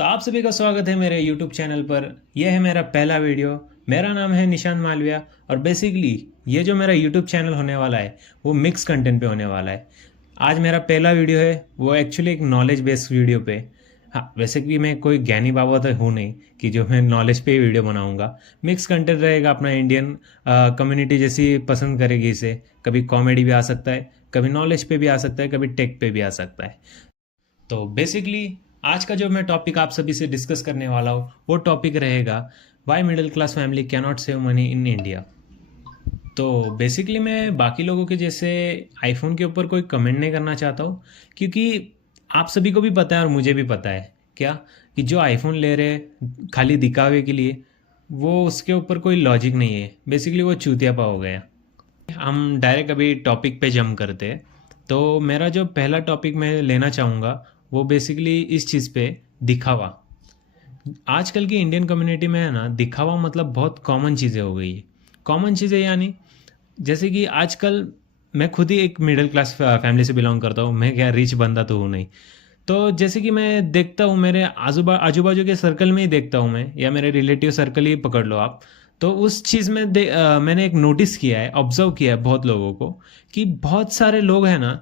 तो आप सभी का स्वागत है मेरे YouTube चैनल पर। यह है मेरा पहला वीडियो। मेरा नाम है निशांत मालविया और बेसिकली ये जो मेरा YouTube चैनल होने वाला है वो मिक्स कंटेंट पे होने वाला है। आज मेरा पहला वीडियो है वो एक्चुअली एक नॉलेज बेस्ड वीडियो पे। हाँ, वैसे कि मैं कोई ज्ञानी बाबा तो हूँ नहीं कि जो मैं नॉलेज पे ही वीडियो बनाऊंगा। मिक्स कंटेंट रहेगा, अपना इंडियन कम्युनिटी जैसी पसंद करेगी इसे। कभी कॉमेडी भी आ सकता है, कभी नॉलेज पे भी आ सकता है, कभी टेक पे भी आ सकता है। तो बेसिकली आज का जो मैं टॉपिक आप सभी से डिस्कस करने वाला हूँ वो टॉपिक रहेगा why middle class family can not save money in India. तो बेसिकली मैं बाकी लोगों के जैसे आईफोन के ऊपर कोई कमेंट नहीं करना चाहता हूँ, क्योंकि आप सभी को भी पता है और मुझे भी पता है क्या कि जो आईफोन ले रहे हैं खाली दिखावे के लिए, वो उसके ऊपर कोई लॉजिक नहीं है। बेसिकली वो चूतियापा हो गया। हम डायरेक्ट अभी टॉपिक पे जंप करते हैं। तो मेरा जो पहला टॉपिक मैं लेना चाहूँगा वो बेसिकली इस चीज़ पे दिखावा। आजकल की इंडियन कम्युनिटी में है ना, दिखावा मतलब बहुत कॉमन चीज़ें हो गई है। कॉमन चीज़ें यानी जैसे कि आजकल मैं खुद ही एक मिडिल क्लास फैमिली से बिलोंग करता हूँ। मैं क्या रिच बंदा तो हूँ नहीं। तो जैसे कि मैं देखता हूँ मेरे आजू बाजू के सर्कल में ही देखता हूँ मैं, या मेरे रिलेटिव सर्कल ही पकड़ लो आप। तो उस चीज़ में मैंने एक नोटिस किया है, ऑब्जर्व किया है बहुत लोगों को, कि बहुत सारे लोग हैं ना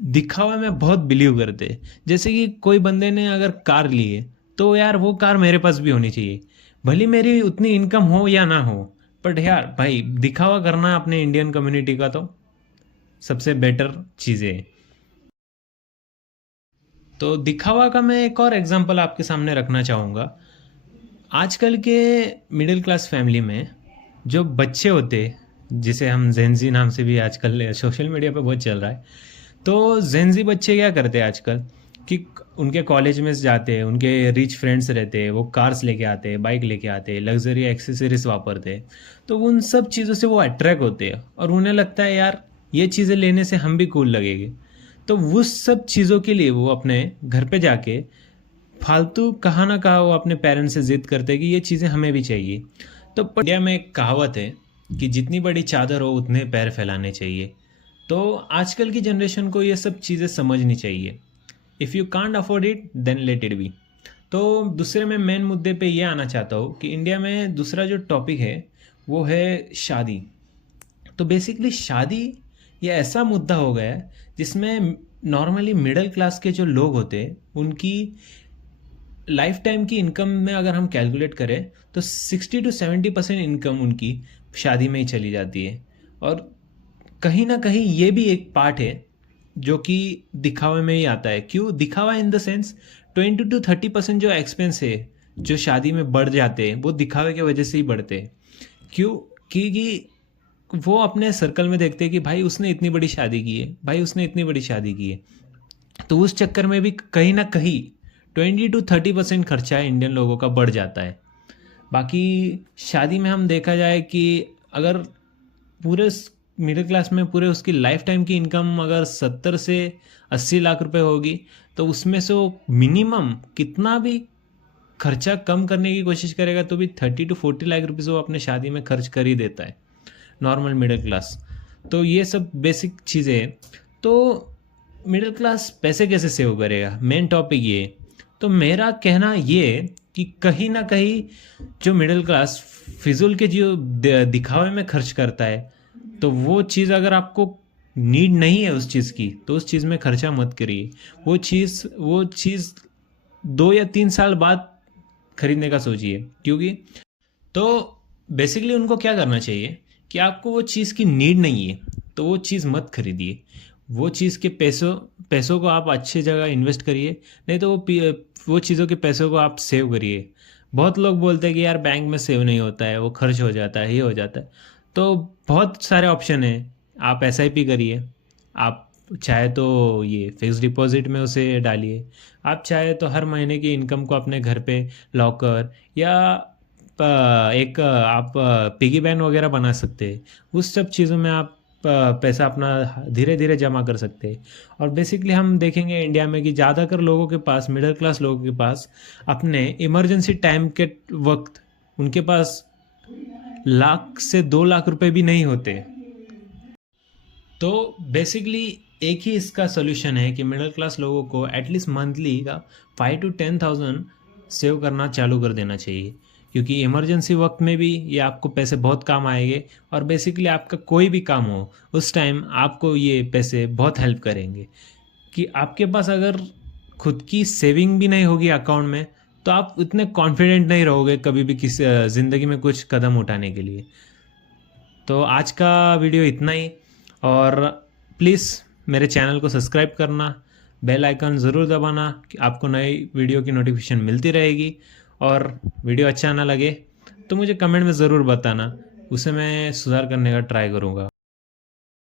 दिखावा में बहुत बिलीव करते हैं। जैसे कि कोई बंदे ने अगर कार ली है तो यार वो कार मेरे पास भी होनी चाहिए, भले मेरी उतनी इनकम हो या ना हो। बट यार भाई दिखावा करना अपने इंडियन कम्युनिटी का तो सबसे बेटर चीज़ें है। तो दिखावा का मैं एक और एग्जांपल आपके सामने रखना चाहूँगा। आजकल के मिडिल क्लास फैमिली में जो बच्चे होते, जिसे हम जेनजी नाम से भी आजकल सोशल मीडिया पे बहुत चल रहा है। तो जेनजी बच्चे क्या करते हैं आजकल कि उनके कॉलेज में जाते हैं, उनके रिच फ्रेंड्स रहते हैं, वो कार्स लेके आते हैं, बाइक लेके आते हैं, लग्जरी एक्सेसरीज वापरते हैं। तो उन सब चीज़ों से वो अट्रैक्ट होते हैं और उन्हें लगता है यार ये चीज़ें लेने से हम भी कूल लगेंगे। तो उस सब चीज़ों के लिए वो अपने घर पे जाके फालतू कहाँ ना कहाँ वो अपने पेरेंट्स से जिद करते हैं कि ये चीज़ें हमें भी चाहिए। तो इंडिया में एक कहावत है कि जितनी बड़ी चादर हो उतने पैर फैलाने चाहिए। तो आजकल की जनरेशन को ये सब चीज़ें समझनी चाहिए। If you can't afford it then let it be. तो दूसरे मैं मेन मुद्दे पे ये आना चाहता हूँ कि इंडिया में दूसरा जो टॉपिक है वो है शादी। तो बेसिकली शादी ये ऐसा मुद्दा हो गया है जिसमें नॉर्मली मिडिल क्लास के जो लोग होते हैं उनकी लाइफ टाइम की इनकम में अगर हम कैलकुलेट करें तो 60 to 70% इनकम उनकी शादी में ही चली जाती है। और कहीं ना कहीं ये भी एक पार्ट है जो कि दिखावे में ही आता है। क्यों दिखावा? इन द सेंस 20 to 30% जो एक्सपेंस है जो शादी में बढ़ जाते हैं वो दिखावे की वजह से ही बढ़ते हैं। क्यों? क्योंकि वो अपने सर्कल में देखते हैं कि भाई उसने इतनी बड़ी शादी की है, भाई उसने इतनी बड़ी शादी की है। तो उस चक्कर में भी कहीं ना कहीं 20 to 30% खर्चा इंडियन लोगों का बढ़ जाता है। बाकी शादी में हम देखा जाए कि अगर पूरे मिडिल क्लास में पूरे उसकी लाइफ टाइम की इनकम अगर 70 से 80 लाख रुपए होगी तो उसमें से वो मिनिमम कितना भी खर्चा कम करने की कोशिश करेगा तो भी 30 to 40 लाख रुपीज़ वो अपने शादी में खर्च कर ही देता है, नॉर्मल मिडिल क्लास। तो ये सब बेसिक चीज़ें हैं। तो मिडिल क्लास पैसे कैसे सेव करेगा, मेन टॉपिक ये है। तो मेरा कहना ये है कि कहीं ना कहीं जो मिडिल क्लास फिजूल के जो दिखावे में खर्च करता है, तो वो चीज़ अगर आपको नीड नहीं है उस चीज़ की तो उस चीज़ में खर्चा मत करिए। वो चीज़ 2 या 3 साल बाद खरीदने का सोचिए। क्योंकि तो बेसिकली उनको क्या करना चाहिए कि आपको वो चीज़ की नीड नहीं है तो वो चीज़ मत खरीदिए। वो चीज़ के पैसों पैसों को आप अच्छी जगह इन्वेस्ट करिए, नहीं तो वो चीज़ों के पैसों को आप सेव करिए। बहुत लोग बोलते हैं कि यार बैंक में सेव नहीं होता है, वो खर्च हो जाता है, ये हो जाता है। तो बहुत सारे ऑप्शन हैं। आप एसआईपी करिए, आप चाहे तो ये फिक्स डिपॉजिट में उसे डालिए, आप चाहे तो हर महीने की इनकम को अपने घर पे लॉकर या एक आप पिगी बैंक वगैरह बना सकते हैं। उस सब चीज़ों में आप पैसा अपना धीरे धीरे जमा कर सकते हैं। और बेसिकली हम देखेंगे इंडिया में कि ज़्यादातर लोगों के पास, मिडिल क्लास लोगों के पास अपने इमरजेंसी टाइम के वक्त उनके पास 1 लाख से 2 लाख रुपए भी नहीं होते। तो बेसिकली एक ही इसका सोल्यूशन है कि मिडिल क्लास लोगों को एटलीस्ट मंथली का 5 to 10,000 सेव करना चालू कर देना चाहिए, क्योंकि इमरजेंसी वक्त में भी ये आपको पैसे बहुत काम आएंगे। और बेसिकली आपका कोई भी काम हो उस टाइम आपको ये पैसे बहुत हेल्प करेंगे। कि आपके पास अगर खुद की सेविंग भी नहीं होगी अकाउंट में, तो आप इतने कॉन्फिडेंट नहीं रहोगे कभी भी किसी ज़िंदगी में कुछ कदम उठाने के लिए। तो आज का वीडियो इतना ही। और प्लीज़ मेरे चैनल को सब्सक्राइब करना, बेल आइकन ज़रूर दबाना कि आपको नई वीडियो की नोटिफिकेशन मिलती रहेगी। और वीडियो अच्छा ना लगे तो मुझे कमेंट में ज़रूर बताना, उसे मैं सुधार करने का ट्राई करूँगा।